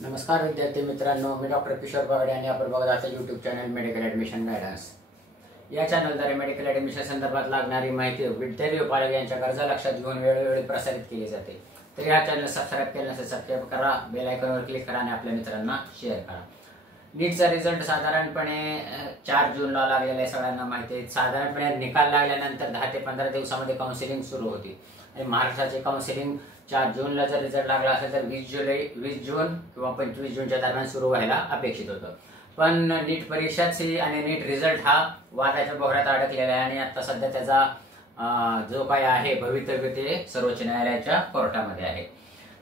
नमस्कार विद्यार्थी मित्रांनो, मी डॉक्टर किशोर बावडे आणि आपण बघत आहात YouTube channel medical admission guidance. या चॅनलद्वारे मेडिकल ॲडमिशन संदर्भात लागणारी माहिती विद्यार्थी व पालक यांच्या गरजा लक्षात घेऊन वेळोवेळी प्रसारित केली जाते। तर या चॅनल सबस्क्राइब केलं नसेल सबस्क्राइब करा, बेल आयकॉनवर क्लिक करा आणि आपल्या मित्रांना शेअर करा। नीटचा रिझल्ट साधारणपणे 4 जूनला लागलेला आहे, सगळ्यांना माहिती आहे। साधारणपणे निकाल लागल्यानंतर 10 ते 15 दिवसामध्ये काउन्सिलिंग सुरू होती आणि महाराष्ट्राचे काउन्सिलिंग 4 जूनला जर रिझल्ट लागला असेल तर 20 जून किंवा 25 जूनच्या दरम्यान सुरू व्हायला अपेक्षित होतं। पण नीट परीक्षाची आणि नीट रिझल्ट हा वादाच्या भोवऱ्यात अडकलेला आहे आणि आता सध्या त्याचा जो काय आहे भवितव्य ते सर्वोच्च न्यायालयाच्या कोर्टामध्ये आहे।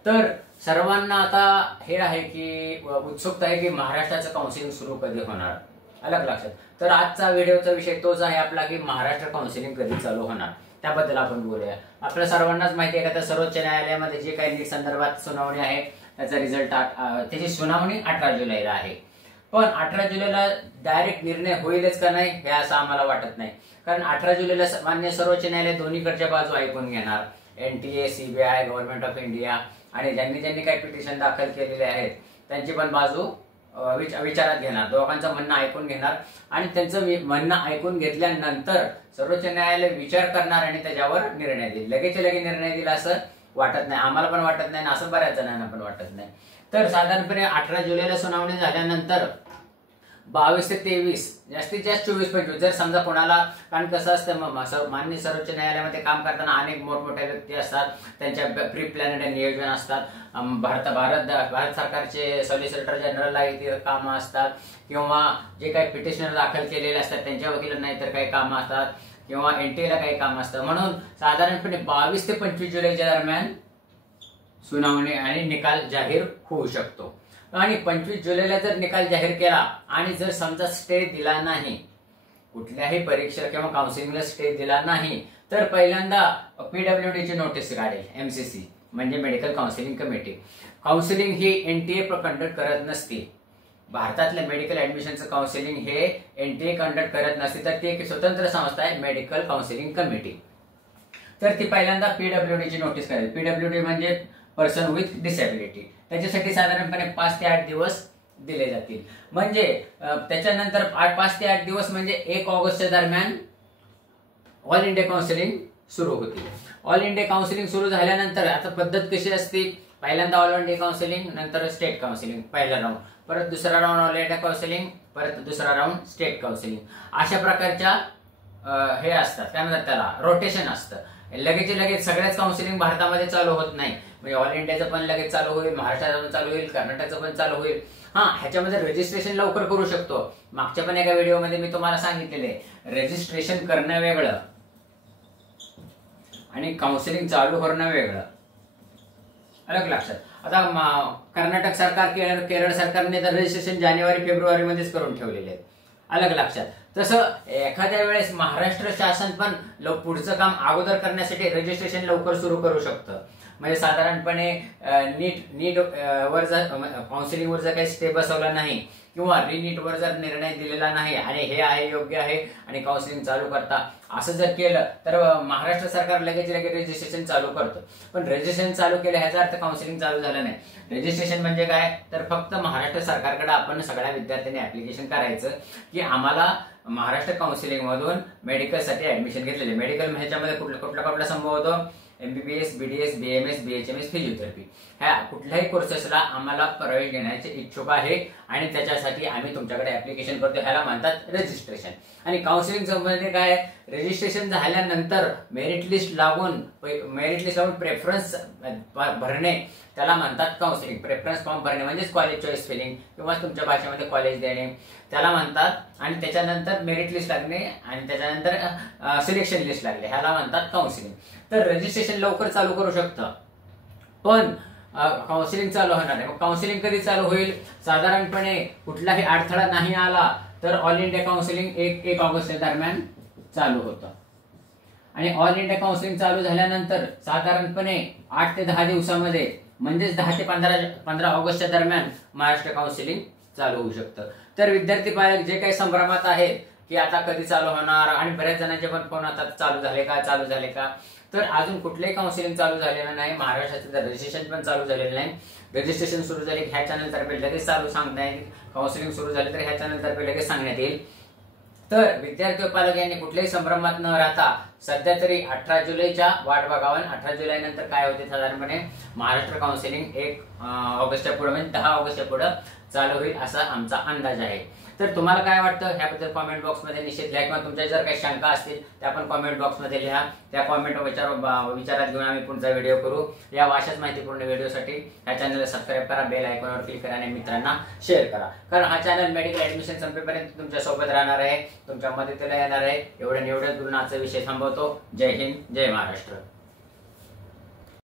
तर सर्वांना आता हे आहे की उत्सुकता आहे की महाराष्ट्राचं काउन्सिलिंग सुरू कधी होणार, अलग लक्षात। तर आजचा व्हिडिओचा विषय तोच आहे आपला की महाराष्ट्र काउन्सिलिंग कधी चालू होणार त्याबद्दल आपण बोलूया। आपल्या सर्वांनाच माहिती आहे का सर्वोच्च न्यायालयामध्ये जे काही नीट संदर्भात सुनावणी आहे त्याचा रिझल्ट त्याची सुनावणी 18 जुलैला आहे। पण 18 जुलैला डायरेक्ट निर्णय होईलच का नाही हे असं आम्हाला वाटत नाही, कारण 18 जुलैला मान्य सर्वोच्च न्यायालय दोन्हीकडच्या बाजू ऐकून घेणार। NTA, CBI, government of India आणि ज्यांनी काही पिटिशन दाखल केलेले आहेत त्यांची पण बाजू विचारात घेणार, दोघांचं म्हणणं ऐकून घेणार आणि त्यांचं म्हणणं ऐकून घेतल्यानंतर सर्वोच्च न्यायालय विचार करणार आणि त्याच्यावर निर्णय देईल। लगेच निर्णय दिला असं वाटत नाही, आम्हाला पण वाटत नाही आणि असं बऱ्याच जणांना पण वाटत नाही। तर साधारणपणे 18 जुलैला सुनावणी झाल्यानंतर 22 ते 23 जास्तीत जास्त 24-25 जर समजा कोणाला, कारण कसं असतं माननीय सर्वोच्च न्यायालयामध्ये काम करताना अनेक मोठमोठ्या व्यक्ती असतात, त्यांच्या प्री प्लॅनेड नियोजन असतात। भारत सरकारचे सॉलिसिटर जनरलला इथे कामं असतात किंवा जे काही पिटिशनर दाखल केलेले असतात त्यांच्या वकिलांना इतर काही कामं असतात किंवा NTA ला काही काम असतं। म्हणून साधारणपणे 22 ते 25 जुलैच्या दरम्यान सुनावणी आणि निकाल जाहीर होऊ शकतो। आणि 25 जुलैला जर निकाल जाहीर केला आणि जर समजा स्टे दिला नाही, कुठल्याही परीक्षा किंवा काउन्सिलिंगला स्टे दिला नाही, तर पहिल्यांदा PWD ची नोटीस काढेल MCC म्हणजे मेडिकल काउन्सिलिंग कमिटी। काउन्सिलिंग ही NTA कंडक्ट करत नसते, भारतातल्या मेडिकल ऍडमिशनचं काउन्सिलिंग हे NTA कंडक्ट करत नसते, तर ती एक स्वतंत्र संस्था आहे मेडिकल काउन्सिलिंग कमिटी। तर ती पहिल्यांदा PWD ची नोटीस करेल। PWD म्हणजे पर्सन विथ डिसॅबिलिटी, त्याच्यासाठी साधारणपणे 5 ते 8 दिवस दिले जातील। म्हणजे त्याच्यानंतर 5 ते 8 दिवस म्हणजे 1 ऑगस्टच्या दरम्यान ऑल इंडिया काउन्सिलिंग सुरू होतील। ऑल इंडिया काउन्सिलिंग सुरू झाल्यानंतर आता पद्धत कशी असते, पहिल्यांदा ऑल इंडिया काउन्सिलिंग, नंतर स्टेट काउन्सिलिंग पहिला राऊंड, परत दुसरा राऊंड ऑल इंडिया काउन्सिलिंग, परत दुसरा राऊंड स्टेट काउन्सिलिंग, अशा प्रकारच्या हे असतात, काय म्हणतात त्याला, रोटेशन असतं। लगेच सगळ्याच काउन्सिलिंग भारतामध्ये चालू होत नाही, म्हणजे ऑल इंडियाचं पण लगेच चालू होईल, महाराष्ट्राचं पण चालू होईल, कर्नाटकचं पण चालू होईल। ह्याच्यामध्ये रजिस्ट्रेशन लवकर करू शकतो। मागच्या पण एका व्हिडिओमध्ये मी तुम्हाला सांगितलेले रजिस्ट्रेशन करणं वेगळं आणि काउन्सिलिंग चालू करणं वेगळं, अलग लक्षात। आता कर्नाटक सरकार केरळ सरकारने तर रजिस्ट्रेशन जानेवारी-फेब्रुवारी मध्येच करून ठेवलेले आहेत, अलग लक्षात। तसं एखाद्या वेळेस महाराष्ट्र शासन पण पुढचं काम अगोदर करण्यासाठी रजिस्ट्रेशन लवकर सुरू करू शकतं। म्हणजे साधारणपणे नीट वर जर काउन्सिलिंग वर जर काही स्टे बसवला नाही किंवा रिनीट वर जर निर्णय दिलेला नाही आणि हे आहे योग्य आहे आणि काउन्सिलिंग चालू करता असं जर केलं तर महाराष्ट्र सरकार लगेच रजिस्ट्रेशन चालू करतं। पण रजिस्ट्रेशन चालू केलं ह्याचा अर्थ काउन्सिलिंग चालू झालं नाही। रजिस्ट्रेशन म्हणजे काय, तर फक्त महाराष्ट्र सरकारकडे आपण सगळ्या विद्यार्थ्यांनी ऍप्लिकेशन करायचं की आम्हाला महाराष्ट्र काउन्सिलिंग मधून मेडिकलसाठी ऍडमिशन घेतलेले। मेडिकल ह्याच्यामध्ये कुठला संभव होतो, MBBS, BDS, BMS, BHMS, physiotherapy, ह्या कुठल्याही कोर्सेसला आम्हाला प्रवेश घेण्याचे इच्छुक आहे आणि त्याच्यासाठी आम्ही तुमच्याकडे ऍप्लिकेशन करतो, ह्याला म्हणतात रजिस्ट्रेशन। आणि काउन्सिलिंग संबंधी काय, रजिस्ट्रेशन झाल्यानंतर मेरिट लिस्ट लागून प्रेफरन्स भरणे त्याला म्हणतात काउन्सिलिंग। प्रेफरन्स फॉर्म भरणे म्हणजेच कॉलेज चॉईस फिलिंग किंवा तुमच्या भाषेमध्ये कॉलेज देणे त्याला म्हणतात। आणि त्याच्यानंतर मेरिट लिस्ट लागणे आणि त्याच्यानंतर सिलेक्शन लिस्ट लागले ह्याला म्हणतात काउन्सिलिंग। तर रजिस्ट्रेशन लवकर चालू करू शकतं, पण काउन्सिलिंग चालू होणार आहे। काउन्सिलिंग कधी चालू होईल, साधारणपणे कुठलाही अडथळा नाही आला तर ऑल इंडिया काउन्सिलिंग 1 ऑगस्ट दरम्यान चालू होतं आणि ऑल इंडिया काउन्सिलिंग चालू झाल्यानंतर साधारणपणे 8 ते 10 दिवसामध्ये म्हणजेच 10 ते 15 ऑगस्टच्या दरम्यान महाराष्ट्र काउन्सिलिंग चालू होऊ शकतं। तर विद्यार्थी पालक जे काही संभ्रमात आहेत की आता कधी चालू होणार आणि बऱ्याच जणांचे पण फोन आता चालू झाले का, तर अजून कुठलेही काउन्सिलिंग चालू झालेलं नाही, महाराष्ट्राचं रजिस्ट्रेशन पण चालू झालेलं नाही। रजिस्ट्रेशन सुरू झाले ह्या चॅनलतर्फे लगेच चालू सांगता येईल, काउन्सिलिंग सुरू झाले तर ह्या चॅनलतर्फे लगेच सांगण्यात येईल. तर विद्यार्थी व पालक यांनी कुठल्याही संभ्रमात न राहता सध्या तरी 18 जुलैच्या वाट बघावं. 18 जुलै नंतर काय होते साधारणपणे महाराष्ट्र काउन्सिलिंग 1 ऑगस्टच्या पुढे म्हणजे 10 ऑगस्टच्या पुढे चालू होईल असा आमचा अंदाज आहे. तर तुम्हाला काय वाटतं ह्याबद्दल कॉमेंट बॉक्समध्ये निश्चित लिहा, किंवा तुमच्या जर काही शंका असतील त्या पण कॉमेंट बॉक्समध्ये लिहा. त्या कॉमेंट विचारात घेऊन आम्ही पुढचा व्हिडिओ करू. या अशाच माहितीपूर्ण व्हिडिओसाठी ह्या चॅनलला सबस्क्राईब करा, बेल आयकॉनवर क्लिक करा आणि मित्रांना शेअर करा. कारण हा चॅनल मेडिकल ऍडमिशन संपेपर्यंत तुमच्या सोबत राहणार आहे, तुमच्या मदतीला येणार आहे. एवढं बोलून आजचा विषय थांबवतो. जय हिंद, जय महाराष्ट्र.